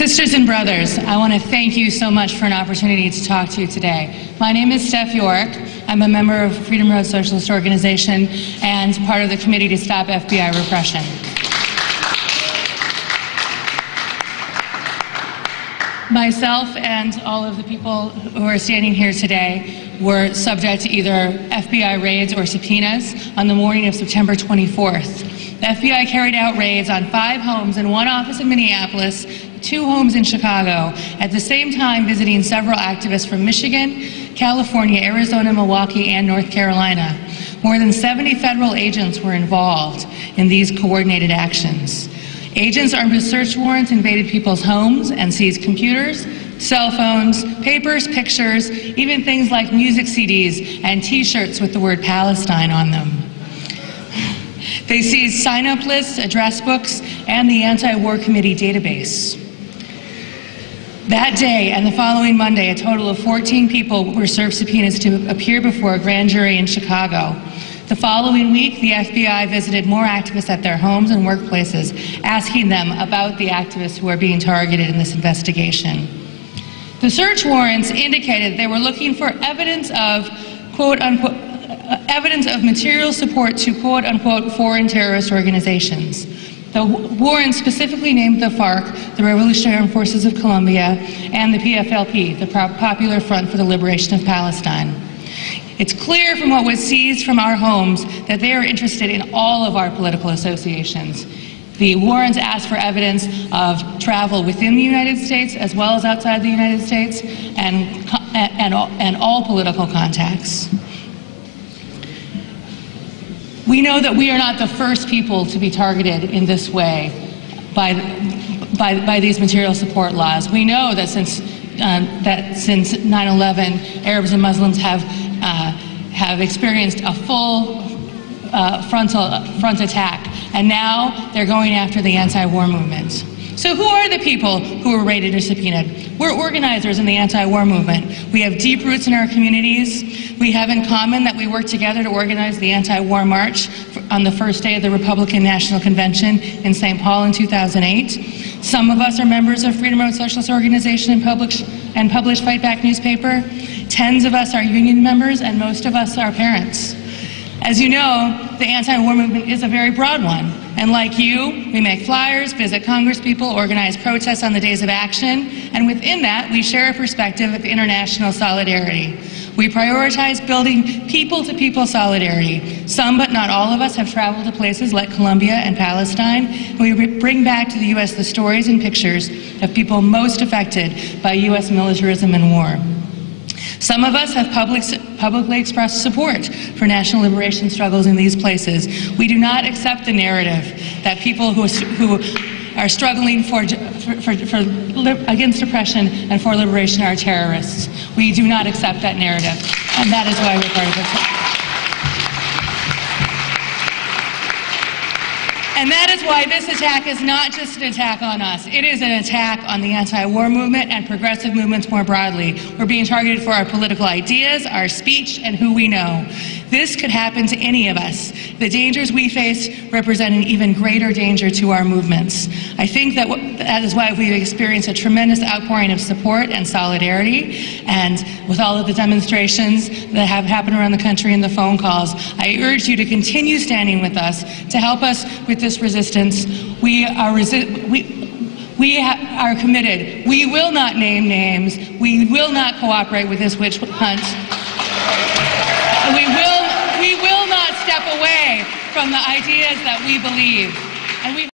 Sisters and brothers, I want to thank you so much for an opportunity to talk to you today. My name is Steph York. I'm a member of Freedom Road Socialist Organization and part of the Committee to Stop FBI Repression. Myself and all of the people who are standing here today were subject to either FBI raids or subpoenas on the morning of September 24th. The FBI carried out raids on 5 homes and 1 office in Minneapolis, 2 homes in Chicago, at the same time visiting several activists from Michigan, California, Arizona, Milwaukee, and North Carolina. More than 70 federal agents were involved in these coordinated actions. Agents armed with search warrants invaded people's homes and seized computers, cell phones, papers, pictures, even things like music CDs and T-shirts with the word Palestine on them. They seized sign-up lists, address books, and the Anti-War Committee database. That day and the following Monday, a total of 14 people were served subpoenas to appear before a grand jury in Chicago. The following week, the FBI visited more activists at their homes and workplaces, asking them about the activists who are being targeted in this investigation. The search warrants indicated they were looking for evidence of, quote-unquote, evidence of material support to, quote-unquote, foreign terrorist organizations. The warrants specifically named the FARC, the Revolutionary Armed Forces of Colombia, and the PFLP, the Popular Front for the Liberation of Palestine. It's clear from what was seized from our homes that they are interested in all of our political associations. The warrants asked for evidence of travel within the United States as well as outside the United States and all political contacts. We know that we are not the first people to be targeted in this way by these material support laws. We know that since 9/11, Arabs and Muslims have experienced a full front attack, and now they're going after the anti-war movement. So who are the people who were raided or subpoenaed? We're organizers in the anti-war movement. We have deep roots in our communities. We have in common that we worked together to organize the anti-war march on the first day of the Republican National Convention in St. Paul in 2008. Some of us are members of Freedom Road Socialist Organization and publish Fight Back newspaper. Tens of us are union members, and most of us are parents. As you know, the anti-war movement is a very broad one. And like you, we make flyers, visit congresspeople, organize protests on the days of action, and within that, we share a perspective of international solidarity. We prioritize building people-to-people solidarity. Some, but not all of us, have traveled to places like Colombia and Palestine, and we bring back to the U.S. the stories and pictures of people most affected by U.S. militarism and war. Some of us have publicly expressed support for national liberation struggles in these places. We do not accept the narrative that people who are struggling against oppression and for liberation are terrorists. We do not accept that narrative, and that is why we're part of it. And that is why this attack is not just an attack on us. It is an attack on the anti-war movement and progressive movements more broadly. We're being targeted for our political ideas, our speech, and who we know. This could happen to any of us. The dangers we face represent an even greater danger to our movements. I think that is why we've experienced a tremendous outpouring of support and solidarity. And with all of the demonstrations that have happened around the country and the phone calls, I urge you to continue standing with us to help us with this resistance. We are committed. We will not name names. We will not cooperate with this witch hunt. We will not step away from the ideas that we believe. And we